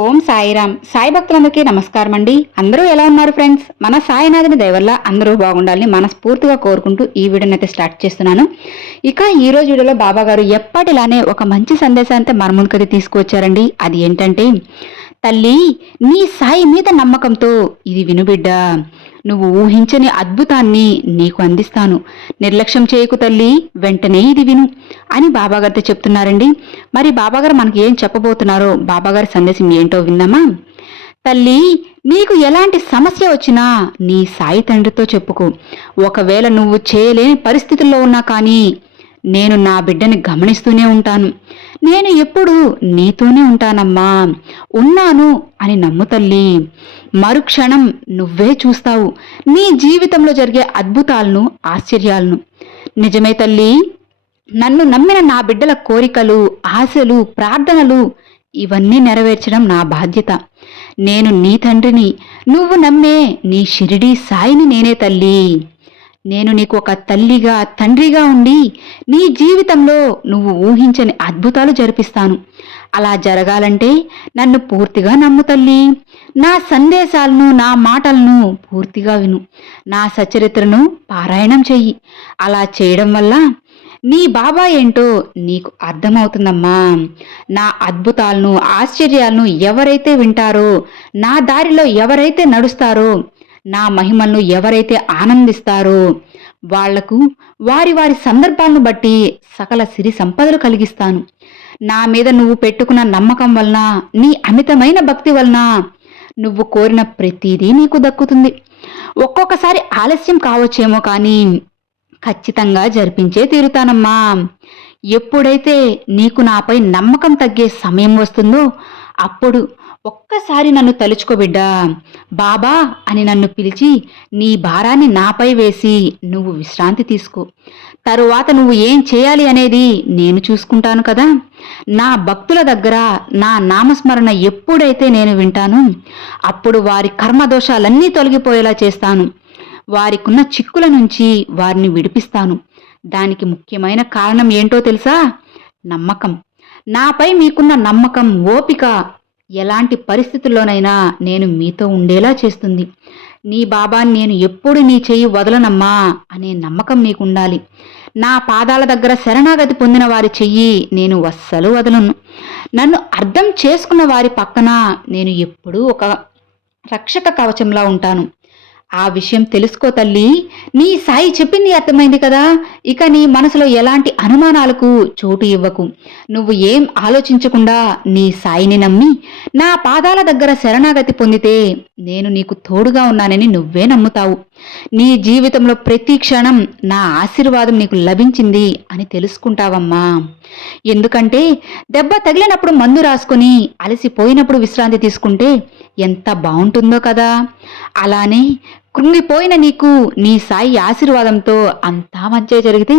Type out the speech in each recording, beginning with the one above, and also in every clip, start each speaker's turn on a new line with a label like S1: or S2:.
S1: ఓం సాయిరామ్. సాయి భక్తులందరికీ నమస్కారం అండి అందరూ ఎలా ఉన్నారు ఫ్రెండ్స్? మన సాయినాథుని దయవల్ల అందరూ బాగుండాలని మనస్ఫూర్తిగా కోరుకుంటూ ఈ వీడియోని అయితే స్టార్ట్ చేస్తున్నాను. ఇక ఈ రోజు వీడియోలో బాబా గారు ఎప్పటిలానే ఒక మంచి సందేశాన్ని మన ముందుకైతే తీసుకువచ్చారండి. అది ఏంటంటే తల్లి నీ సాయి మీద నమ్మకంతో. ఇది వినుబిడ్డ నువ్వు ఊహించని అద్భుతాన్ని నీకు అందిస్తాను. నిర్లక్ష్యం చేయకు తల్లి వెంటనే ఇది విను. అని బాబాగారితో చెప్తున్నారండి. మరి బాబాగారు మనకి ఏం చెప్పబోతున్నారో బాబాగారి సందేశం ఏంటో విందామా తల్లి నీకు ఎలాంటి సమస్య వచ్చినా నీ సాయి తండ్రితో చెప్పుకో. ఒకవేళ నువ్వు చేయలేని పరిస్థితుల్లో ఉన్నా కానీ నేను నా బిడ్డని గమనిస్తూనే ఉంటాను. నేను ఎప్పుడు నీతోనే ఉంటానమ్మా. ఉన్నాను అని నమ్ము తల్లి. మరుక్షణం నువ్వే చూస్తావు. నీ జీవితంలో జరిగే అద్భుతాలను ఆశ్చర్యాలను. నిజమే తల్లి. నన్ను నమ్మిన నా బిడ్డల కోరికలు ఆశలు ప్రార్థనలు ఇవన్నీ నెరవేర్చడం నా బాధ్యత. నేను నీ తండ్రిని నువ్వు నమ్మే నీ షిరిడీ సాయిని నేనే తల్లి. నేను నీకు ఒక తల్లిగా తండ్రిగా ఉండి నీ జీవితంలో నువ్వు ఊహించని అద్భుతాలు జరిపిస్తాను. అలా జరగాలంటే నన్ను పూర్తిగా నమ్ము తల్లి. నా సందేశాలను నా మాటలను పూర్తిగా విను. నా సచరిత్రను పారాయణం చెయ్యి. అలా చేయడం వల్ల నీ బాబా ఏంటో నీకు అర్థమవుతుందమ్మా. నా అద్భుతాలను ఆశ్చర్యాలను ఎవరైతే వింటారో నా దారిలో ఎవరైతే నడుస్తారో నా మహిమను ఎవరైతే ఆనందిస్తారో వాళ్ళకు వారి వారి సందర్భాలను బట్టి సకల సిరి సంపదలు కలిగిస్తాను. నా మీద నువ్వు పెట్టుకున్న నమ్మకం వలన నీ అమితమైన భక్తి వలన నువ్వు కోరిన ప్రతిదీ నీకు దక్కుతుంది. ఒక్కొక్కసారి ఆలస్యం కావచ్చేమో కానీ ఖచ్చితంగా జరిపించే తీరుతానమ్మా. ఎప్పుడైతే నీకు నాపై నమ్మకం తగ్గే సమయం వస్తుందో అప్పుడు ఒక్కసారి నన్ను తలుచుకోబిడ్డా బాబా అని నన్ను పిలిచి నీ భారాన్ని నాపై వేసి నువ్వు విశ్రాంతి తీసుకో. తరువాత నువ్వు ఏం చేయాలి అనేది నేను చూసుకుంటాను కదా. నా భక్తుల దగ్గర నా నామస్మరణ ఎప్పుడైతే నేను వింటాను అప్పుడు వారి కర్మదోషాలన్నీ తొలగిపోయేలా చేస్తాను. వారికున్న చిక్కుల నుంచి వారిని విడిపిస్తాను. దానికి ముఖ్యమైన కారణం ఏంటో తెలుసా? నమ్మకం. నాపై మీకున్న నమ్మకం ఓపిక ఎలాంటి పరిస్థితుల్లోనైనా నేను మీతో ఉండేలా చేస్తుంది. నీ బాబాని నేను ఎప్పుడు నీ చెయ్యి వదలనమ్మా అనే నమ్మకం నీకుండాలి. నా పాదాల దగ్గర శరణాగతి పొందిన వారి చెయ్యి నేను వస్సలు వదలను. నన్ను అర్థం చేసుకున్న వారి పక్కన నేను ఎప్పుడూ ఒక రక్షక కవచంలా ఉంటాను. ఆ విషయం తెలుసుకో తల్లి. నీ సాయి చెప్పింది అర్థమైంది కదా. ఇక నీ మనసులో ఎలాంటి అనుమానాలకు చోటు ఇవ్వకు. నువ్వు ఏం ఆలోచించకుండా నీ సాయిని నమ్మి నా పాదాల దగ్గర శరణాగతి పొందితే నేను నీకు తోడుగా ఉన్నానని నువ్వే నమ్ముతావు. నీ జీవితంలో ప్రతి క్షణం నా ఆశీర్వాదం నీకు లభించింది అని తెలుసుకుంటావమ్మా. ఎందుకంటే దెబ్బ తగిలినప్పుడు మందు రాసుకొని అలసిపోయినప్పుడు విశ్రాంతి తీసుకుంటే ఎంత బాగుంటుందో కదా. అలానే కృంగిపోయిన నీకు నీ సాయి ఆశీర్వాదంతో అంతా మంచి జరిగితే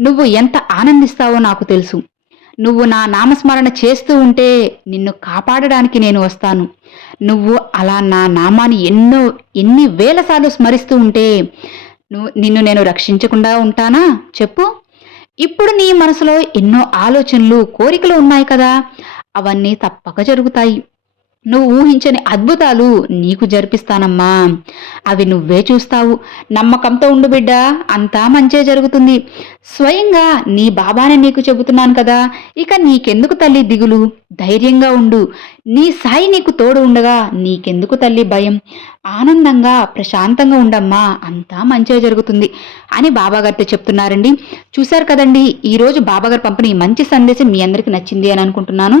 S1: నువ్వు ఎంత ఆనందిస్తావో నాకు తెలుసు. నువ్వు నా నామస్మరణ చేస్తూ ఉంటే నిన్ను కాపాడడానికి నేను వస్తాను. నువ్వు అలా నా నామాన్ని ఎన్నో ఎన్ని వేలసార్లు స్మరిస్తూ ఉంటే నువ్వు నిన్ను నేను రక్షించకుండా ఉంటానా? చెప్పు. ఇప్పుడు నీ మనసులో ఎన్నో ఆలోచనలు కోరికలు ఉన్నాయి కదా. అవన్నీ తప్పక జరుగుతాయి. నువ్వు ఊహించని అద్భుతాలు నీకు జరిపిస్తానమ్మా. అవి నువ్వే చూస్తావు. నమ్మకంతో ఉండు బిడ్డ అంతా మంచే జరుగుతుంది. స్వయంగా నీ బాబానే నీకు చెబుతున్నాను కదా ఇక నీకెందుకు తల్లి దిగులు? ధైర్యంగా ఉండు. నీ సాయి నీకు తోడు ఉండగా నీకెందుకు తల్లి భయం? ఆనందంగా ప్రశాంతంగా ఉండమ్మా అంతా మంచే జరుగుతుంది అని బాబాగారితో చెప్తున్నారండి. చూశారు కదండి ఈరోజు బాబాగారు పంపిన ఈ మంచి సందేశం మీ అందరికీ నచ్చింది అని అనుకుంటున్నాను.